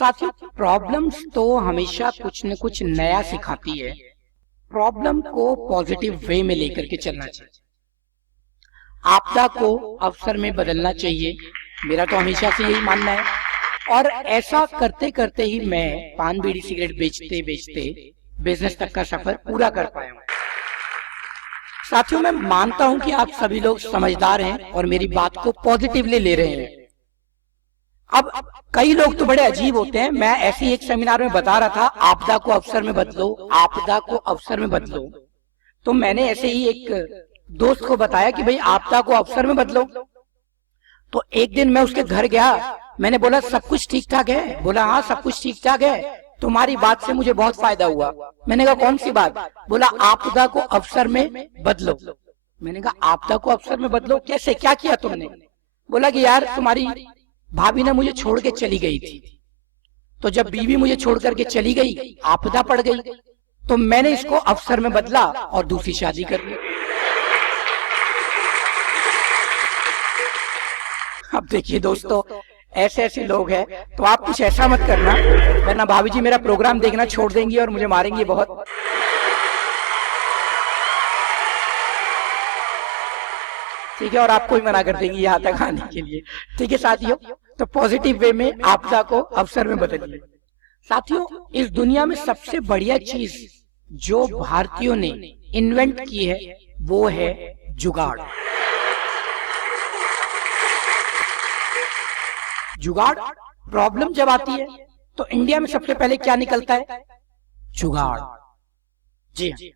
साथियों, प्रॉब्लम्स तो हमेशा कुछ न कुछ नया सिखाती है। प्रॉब्लम को पॉजिटिव वे में लेकर के चलना चाहिए, आपदा को अवसर में बदलना चाहिए। मेरा तो हमेशा से यही मानना है, और ऐसा करते करते ही मैं पान बीड़ी सिगरेट बेचते बेचते बिजनेस तक का सफर पूरा कर पाया हूँ। साथियों, मैं मानता हूं कि आप सभी लोग समझदार हैं और मेरी बात को पॉजिटिवली ले रहे हैं। अब कई लोग तो बड़े अजीब होते हैं। मैं ऐसे ही एक सेमिनार में बता रहा था, आपदा को अवसर में बदलो, आपदा को अवसर में बदलो। तो मैंने ऐसे ही एक दोस्त को बताया कि भाई आपदा को अवसर में बदलो। तो एक दिन मैं उसके घर गया, मैंने बोला सब कुछ ठीक ठाक है? बोला हाँ सब कुछ ठीक ठाक है, तुम्हारी बात से मुझे बहुत फायदा हुआ। मैंने कहा कौन सी बात? बोला आपदा को अवसर में बदलो। मैंने कहा आपदा को अवसर में बदलो कैसे, क्या किया तुमने? बोला कि यार तुम्हारी भाभी ने मुझे छोड़ के चली गई थी, तो जब बीवी मुझे छोड़ करके चली गई, आपदा पड़ गई, तो मैंने इसको अवसर में बदला और दूसरी शादी कर ली। अब देखिए दोस्तों, ऐसे ऐसे लोग हैं, तो आप कुछ ऐसा मत करना, वरना भाभी जी मेरा प्रोग्राम देखना छोड़ देंगी और मुझे मारेंगी बहुत। ठीक है, और आपको ही मना कर देंगी यहाँ तक आने के लिए। ठीक है साथियों, तो पॉजिटिव वे में आपदा को अवसर में बदलिए। साथियों, इस दुनिया में सबसे बढ़िया चीज जो भारतीयों ने इन्वेंट की है वो है जुगाड़। जुगाड़, प्रॉब्लम जब आती है तो इंडिया में सबसे पहले क्या निकलता है? जुगाड़। जी हाँ,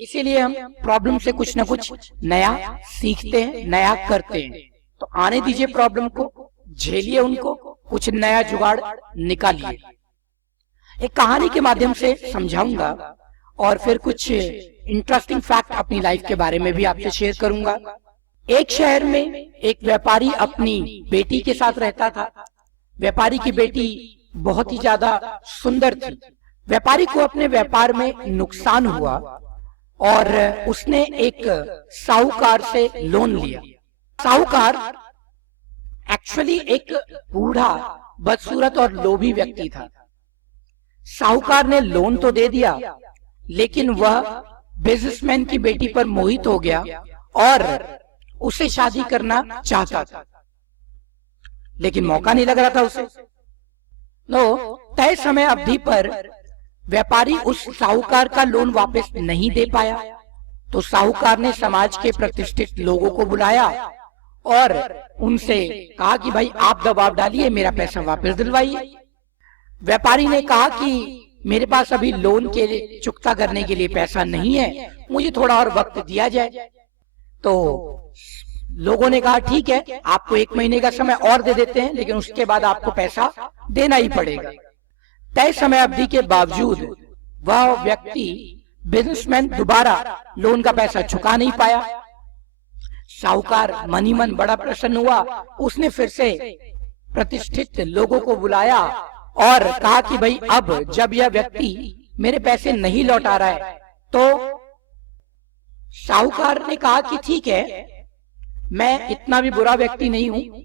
इसीलिए हम प्रॉब्लम से कुछ ना कुछ नया सीखते हैं, नया करते हैं। तो आने दीजिए प्रॉब्लम को, झेलिए उनको, कुछ नया जुगाड़ निकालिए। एक कहानी के माध्यम से समझाऊंगा और फिर कुछ इंटरेस्टिंग फैक्ट अपनी लाइफ के बारे में भी आपसे शेयर करूंगा। एक शहर में एक व्यापारी अपनी बेटी के साथ रहता था। व्यापारी की बेटी बहुत ही ज्यादा सुंदर थी। व्यापारी को अपने व्यापार में नुकसान हुआ और उसने एक साहूकार से लोन लिया। साहूकार एक्चुअली एक बूढ़ा, बदसूरत और लोभी व्यक्ति था। साहूकार ने लोन तो दे दिया, लेकिन वह बिजनेसमैन की बेटी पर मोहित हो गया और उसे शादी करना चाहता था, लेकिन मौका नहीं लग रहा था उसे। तय समय अवधि पर व्यापारी उस साहूकार का लोन वापस नहीं दे पाया, तो साहूकार ने समाज के प्रतिष्ठित लोगों को बुलाया और उनसे कहा कि भाई आप दबाव डालिए, मेरा पैसा वापस दिलवाइए। व्यापारी ने कहा कि मेरे पास अभी लोन के लिए चुकता करने के लिए पैसा नहीं है, मुझे थोड़ा और वक्त दिया जाए। तो लोगों ने कहा ठीक है, आपको 1 महीने का समय और दे देते हैं, लेकिन उसके बाद आपको पैसा देना ही पड़ेगा। तय समय अवधि के बावजूद वह व्यक्ति, बिजनेसमैन, दोबारा लोन का पैसा चुका नहीं पाया। साहूकार मन ही मन बड़ा प्रसन्न हुआ। उसने फिर से प्रतिष्ठित लोगों को बुलाया और कहा कि भाई अब जब यह व्यक्ति मेरे पैसे नहीं लौटा रहा है, तो साहूकार ने कहा कि ठीक है, मैं इतना भी बुरा व्यक्ति नहीं हूं,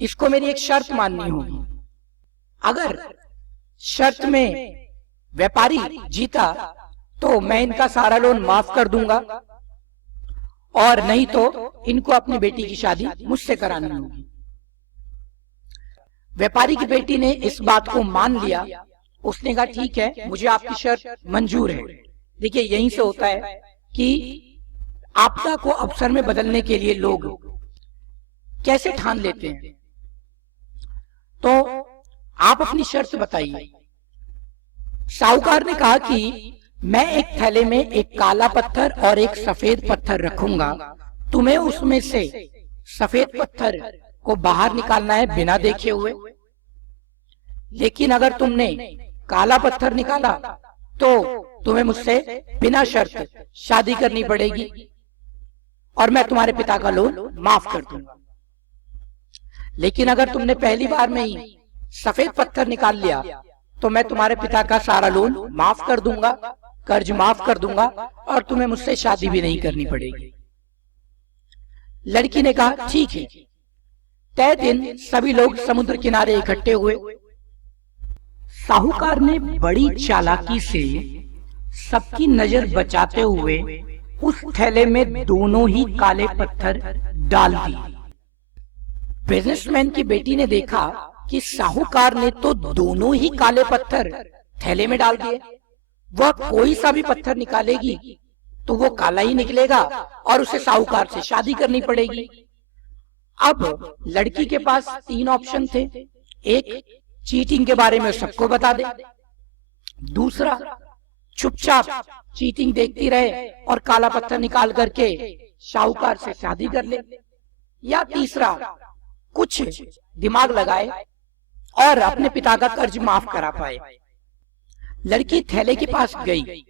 इसको मेरी एक शर्त माननी होगी। अगर शर्त में व्यापारी जीता तो मैं इनका सारा लोन माफ कर दूंगा, और नहीं तो इनको अपनी बेटी की शादी मुझसे करानी होगी। व्यापारी की बेटी ने इस बात को मान लिया। उसने कहा ठीक है, मुझे आपकी शर्त मंजूर है। देखिए, यहीं से होता है कि आपदा को अवसर में बदलने के लिए लोग कैसे ठान लेते हैं। तो आप अपनी शर्त बताइए। साहूकार ने कहा कि मैं एक थैले में एक काला पत्थर और एक सफेद पत्थर रखूंगा, तुम्हें उसमें से सफेद पत्थर को बाहर निकालना है बिना देखे हुए, लेकिन अगर तुमने काला पत्थर निकाला तो तुम्हें मुझसे बिना शर्त शादी करनी पड़ेगी और मैं तुम्हारे पिता का लोन माफ कर दूंगा। लेकिन अगर तुमने पहली बार में ही सफेद पत्थर निकाल लिया तो मैं तुम्हारे पिता का सारा लोन माफ कर दूंगा, कर्ज माफ कर दूंगा और तुम्हें मुझसे शादी भी नहीं करनी पड़ेगी। लड़की ने कहा ठीक है। तय दिन सभी लोग समुद्र किनारे इकट्ठे हुए। साहूकार ने बड़ी चालाकी से सबकी नजर बचाते हुए उस थैले में दोनों ही काले पत्थर डाल दिए। बिजनेसमैन की बेटी ने देखा कि साहूकार ने तो दोनों ही काले पत्थर थैले में डाल दिए। वह कोई सा भी पत्थर निकालेगी तो वो काला ही निकलेगा और उसे साहूकार से शादी करनी पड़ेगी। अब लड़की के पास 3 ऑप्शन थे। एक, चीटिंग के बारे में सबको बता दे। दूसरा, चुपचाप चीटिंग देखती रहे और काला पत्थर निकाल करके साहूकार से शादी कर ले। या तीसरा, कुछ दिमाग लगाए और अपने पिता का कर्ज माफ करा पाए। लड़की थैले के पास गई,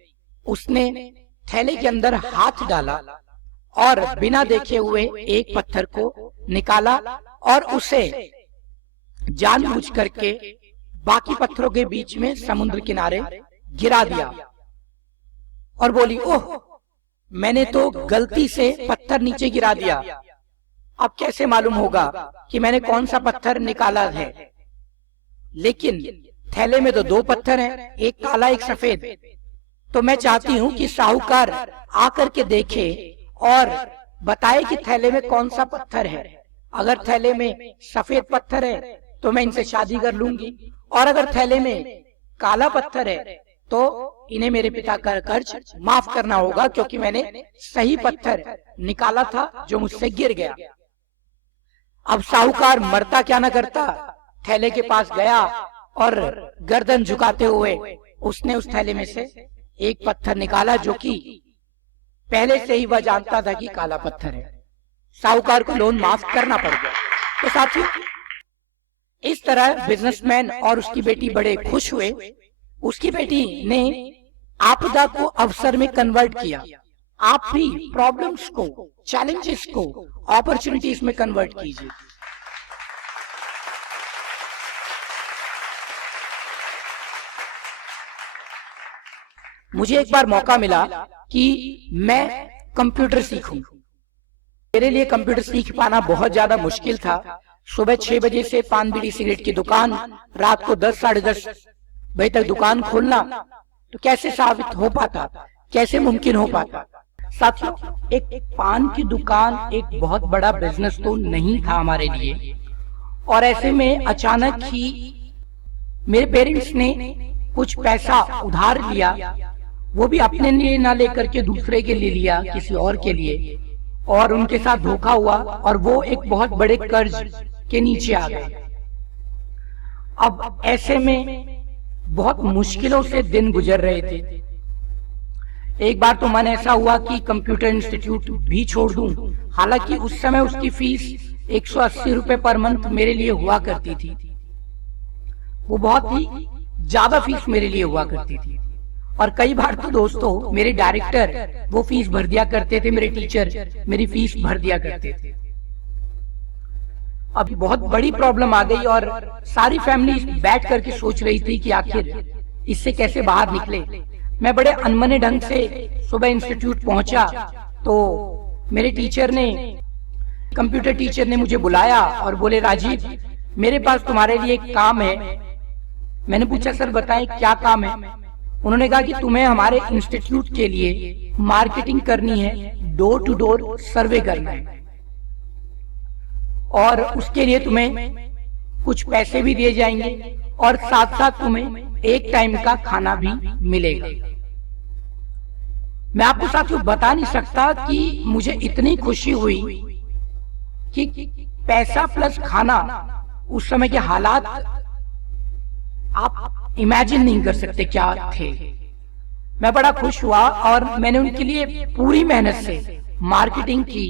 उसने थैले के अंदर हाथ डाला और बिना देखे हुए एक पत्थर को निकाला और उसे जानबूझ करके बाकी पत्थरों के बीच में समुद्र किनारे गिरा दिया और बोली, ओह, मैंने तो गलती से पत्थर नीचे गिरा दिया। अब कैसे मालूम होगा कि मैंने कौन सा पत्थर निकाला है? लेकिन थैले में तो 2 पत्थर हैं, एक काला एक सफेद। तो मैं चाहती हूं कि साहूकार आकर के देखे और बताए कि थैले में कौन सा पत्थर है। अगर थैले में सफेद पत्थर है तो मैं इनसे शादी कर लूंगी, और अगर थैले में काला पत्थर है तो इन्हें मेरे पिता का कर्ज माफ करना होगा, क्योंकि मैंने सही पत्थर निकाला था जो मुझसे गिर गया। अब साहूकार मरता क्या न करता, थैले के पास गया और गर्दन झुकाते हुए उसने उस थैले में से एक पत्थर निकाला जो कि पहले से ही वह जानता था कि काला पत्थर है। साहूकार को लोन माफ करना पड़ गया। तो साथियों, इस तरह बिजनेसमैन और उसकी बेटी बड़े खुश हुए। उसकी बेटी ने आपदा को अवसर में कन्वर्ट किया। आप भी प्रॉब्लम्स को, चैलेंजेस को अपॉर्चुनिटीज में कन्वर्ट कीजिए। मुझे एक बार मौका मिला कि मैं कंप्यूटर सीखूं। मेरे लिए कंप्यूटर सीख पाना बहुत ज्यादा मुश्किल था। सुबह 6 बजे से पान बीड़ी सिगरेट की दुकान, रात को 10 साढ़े 10 बजे तक दुकान खोलना, तो कैसे साबित हो पाता, कैसे मुमकिन हो पाता? साथियों, एक पान की दुकान एक बहुत बड़ा बिजनेस तो नहीं था हमारे लिए, और ऐसे में अचानक ही मेरे पेरेंट्स ने कुछ पैसा उधार लिया। वो भी अपने लिए ना लेकर के दूसरे के लिए लिया, किसी और के लिए, और उनके साथ धोखा हुआ और वो एक बहुत बड़े कर्ज के नीचे आ गए। अब ऐसे में बहुत मुश्किलों से दिन गुजर रहे थे। एक बार तो मन ऐसा हुआ कि कंप्यूटर इंस्टीट्यूट भी छोड़ दूं। हालांकि उस समय उसकी फीस 180 रुपए पर मंथ मेरे लिए हुआ करती थी। वो बहुत ही ज्यादा फीस मेरे लिए हुआ करती थी, और कई बार तो दोस्तों मेरे डायरेक्टर वो फीस भर दिया करते थे, मेरे टीचर मेरी फीस भर दिया करते थे। अब बहुत बड़ी प्रॉब्लम आ गई और सारी फैमिली बैठ करके सोच रही थी कि आखिर इससे कैसे बाहर निकले। मैं बड़े अनमने ढंग से सुबह इंस्टीट्यूट पहुंचा तो मेरे टीचर ने, कंप्यूटर टीचर ने मुझे बुलाया और बोले, राजीव, मेरे पास तुम्हारे लिए एक काम है। मैंने पूछा, सर बताएं क्या काम है? उन्होंने कहा कि तुम्हें हमारे इंस्टीट्यूट के लिए मार्केटिंग करनी है, डोर टू डोर सर्वे करना है, और उसके लिए तुम्हें कुछ पैसे भी दिए जाएंगे और साथ साथ तुम्हें एक टाइम का खाना भी मिलेगा। मैं आपको साथियों बता नहीं सकता कि मुझे इतनी खुशी हुई कि पैसा प्लस खाना, उस समय के हालात आप इमेजिन नहीं कर सकते क्या थे। मैं बड़ा खुश हुआ और मैंने उनके लिए पूरी मेहनत से मार्केटिंग की।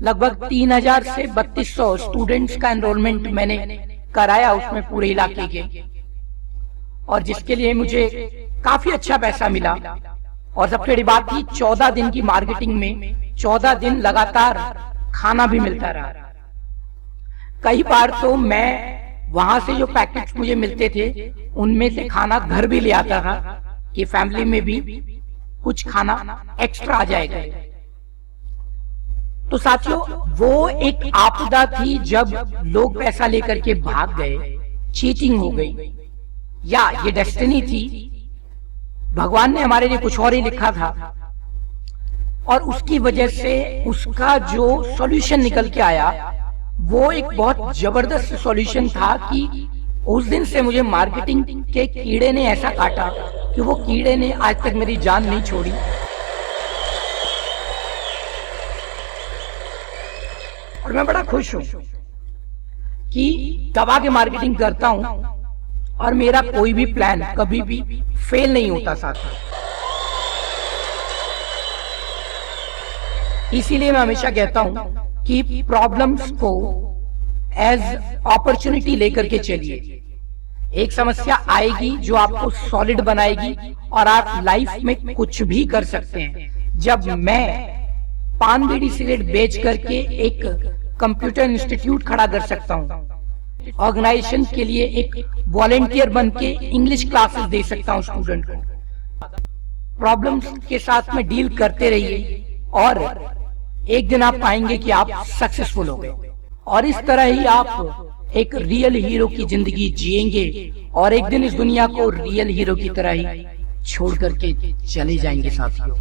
लगभग 3000 से 3200 स्टूडेंट्स का एनरोलमेंट मैंने कराया उसमें पूरे इलाके के, और जिसके लिए मुझे काफी अच्छा पैसा मिला। और सबसे बड़ी बात थी, 14 दिन की मार्केटिंग में 14 दिन लगातार खाना भी मिलता रहा। कई बार तो मैं वहां से जो पैकेट्स मुझे मिलते थे उनमें से खाना घर भी ले आता था कि फैमिली में भी कुछ खाना एक्स्ट्रा आ जाएगा। तो साथियों, वो एक आपदा थी जब लोग पैसा लेकर के भाग गए, चीटिंग हो गई। या ये डेस्टिनी थी, भगवान ने हमारे लिए कुछ और ही लिखा था, और उसकी वजह से उसका जो सॉल्यूशन निकल के आया वो एक बहुत जबरदस्त सॉल्यूशन था कि उस दिन से मुझे मार्केटिंग के कीड़े ने ऐसा काटा कि वो कीड़े ने आज तक मेरी जान नहीं छोड़ी। और मैं बड़ा खुश हूं कि दवा के मार्केटिंग करता हूं और मेरा कोई भी प्लान कभी भी फेल नहीं होता साथ। इसीलिए मैं हमेशा कहता हूं कि प्रॉब्लम्स को एज अपॉर्चुनिटी लेकर के चलिए। एक समस्या आएगी जो आपको सॉलिड बनाएगी और आप लाइफ में कुछ भी कर सकते हैं। जब मैं पान बीड़ी सिगरेट बेच करके एक कंप्यूटर इंस्टीट्यूट खड़ा कर सकता हूं, ऑर्गेनाइजेशन के लिए एक वॉलेंटियर बन के इंग्लिश क्लासेस दे सकता हूं स्टूडेंट को, प्रॉब्लम्स के साथ में डील करते रहिए और एक दिन आप पाएंगे कि आप सक्सेसफुल हो गए। और इस तरह ही आप एक रियल हीरो की जिंदगी जिएंगे और एक दिन इस दुनिया को रियल हीरो की तरह ही छोड़ करके चले जाएंगे साथियों।